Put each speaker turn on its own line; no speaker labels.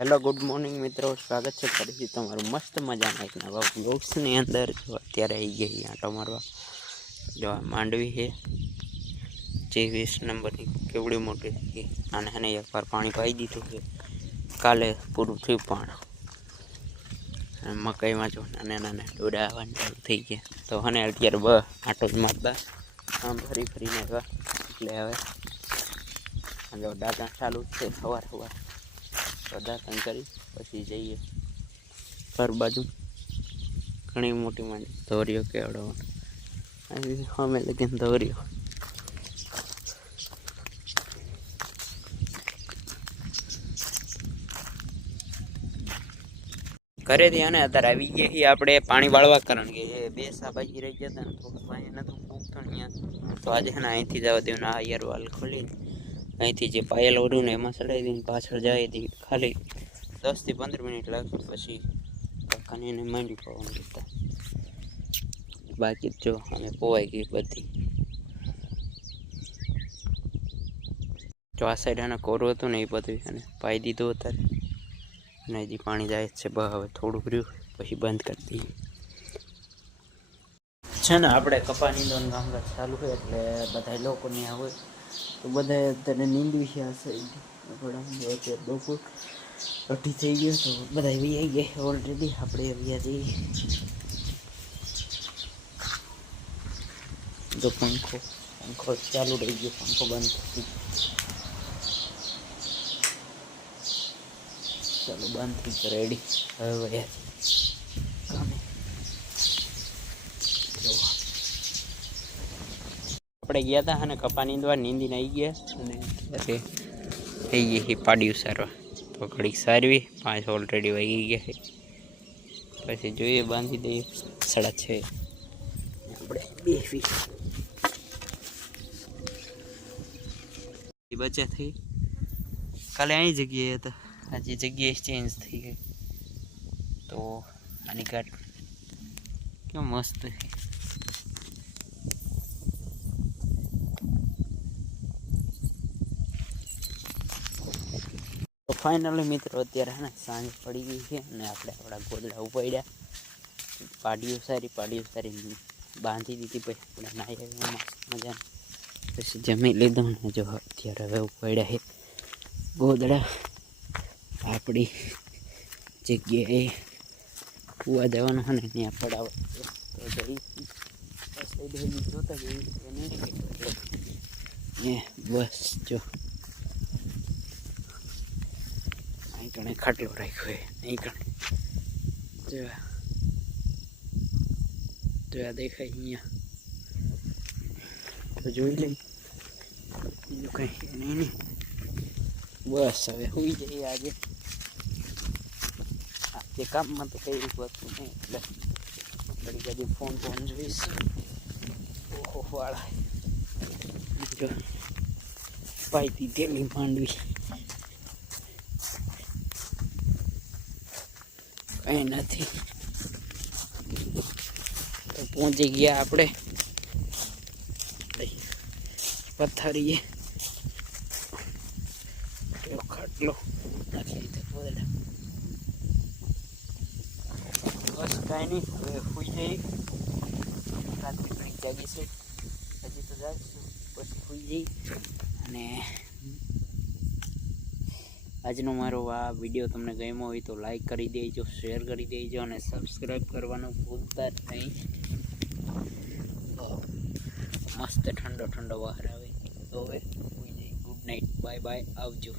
Hello good morning મિત્રો. સ્વાગત છે ફરીથી તમારું મસ્ત મજાના એક નવા બ્લોગ્સની અંદર. જો અત્યારે આવી ગઈ આંટો મારવા જો આ માંડવી છે. જે વીસ નંબરની કેવડી મોટી હતી અને એને એકવાર પાણી પાઈ દીધું છે. કાલે પૂરું થયું પણ મકાઈમાં જો નાના નાના ડોડા આવવાની થઈ ગયા. તો અને અત્યારે બ આંટો જ મારતા. આમ ફરી ફરીને એટલે હવે દાંતા ચાલુ છે સવાર સવાર. પદાર્થન કરી પછી જઈએ ઘર બાજુ. ઘણી મોટી માંડી, ધોરીઓ કેવડાવવાનો અમે લગીને ધોરીઓ. ઘરેથી અને અત્યારે આવી ગયા છીએ આપણે પાણી વાળવા કારણ કે એ બે સાબાજી રહી ગયા હતા ને, તો પાણી નતું પૂગતું અહીંયા તો આજે ને અહીંથી જવા દેવું ના યાર વાલ ખોલીને અહીંથી જે પાયલ ઓઢું ને એમાં ચડાવી દઈને પાછળ જાય હતી ખાલી દસથી પંદર મિનિટ લાગશે પછી કાકાને એને માંડી પાવાનું દેતા બાકી જો અમે પોવાઈ ગઈ બધી. જો આ સાઈડ આને કોરું હતું ને એ બધું અને પાઈ દીધું અત્યારે. અને હજી પાણી જાય છે બ હવે થોડુંક રહ્યું, પછી બંધ કરી દઈએ. છે ને, આપણે કપાની દોન કામકાજ ચાલુ હોય એટલે બધા લોકો ત્યાં હોય. તો બધા અત્યારે નીંદવી છે આ સાઈડ આપણે અત્યારે બપોર અઢી થઈ ગયો તો બધા વી ગયા ઓલરેડી આપણે વ્યા જઈએ જો પંખો પંખો ચાલુ રહી ગયો, પંખો બંધ થઈ ગયો. ચાલો બંધ થઈ ગયો રેડી હવે વયા કામે. જો. આપણે ગયા હતા અને કપા નીંદવા નીંદીને આવી ગયા અને અત્યારે થઈ ગઈ છે પાડ્યું સારવા તો ઘડીક સારવી, પાંચ ઓલરેડી વાગી ગયા છે. પછી જોઈએ, બાંધી દઈએ. સાડા છે. આપણે બેસી બચા થઈ. કાલે અહીં જગ્યાએ હતા. આજે જગ્યાએ ચેન્જ થઈ ગઈ. તો આની ઘાટ કેમ મસ્ત છે. ફાઇનલી મિત્રો, અત્યારે હે ને સાંજ પડી ગઈ છે અને આપણે આપણા ગોદડા ઉપાડ્યા. પાડીઓ સારી પાડીઓ સારી બાંધી દીધી પછી આપણે નાહી મસ્ત મજા પછી જમી લીધું ને જો અત્યારે હવે ઉપાડ્યા છે ગોદડા. આપણી જગ્યાએ કૂવા દેવાનું હોય ને, ત્યાં પડાવ. બસ જો અહીં કણે ખાટલો રાખ્યો એ અહીં કણે જોયા. જોયા દેખાય અહીંયા. તો જોઈ લઈ બીજું કંઈ નહીં નહીં બસ હવે હોઈ જઈએ આજે. આજે કામમાં તો કઈ હતું નહીં. એટલે ઘડી ઘડી ફોન ફોન જોઈશ. ઓહો, વાળા. ભાઈ દીધેલી માંડવી. કઈ નથી. તો પહોંચી ગયા આપણે. પથારીએ. એવો ખાટલો. બસ કાંઈ નહીં હવે સુઈ જઈ રાત્રે ઘણી જાગી છે. હજી તો જાગશું. પછી સુઈ જઈ અને આજનો મારો આ વીડિયો તમને ગમ્યો હોય તો લાઈક કરી દેજો શેર કરી દેજો અને સબસ્ક્રાઈબ કરવાનું ભૂલતા જ નહીં. મસ્ત ઠંડો ઠંડો બહાર આવે. તો હવે ગુડ નાઇટ બાય બાય આવજો.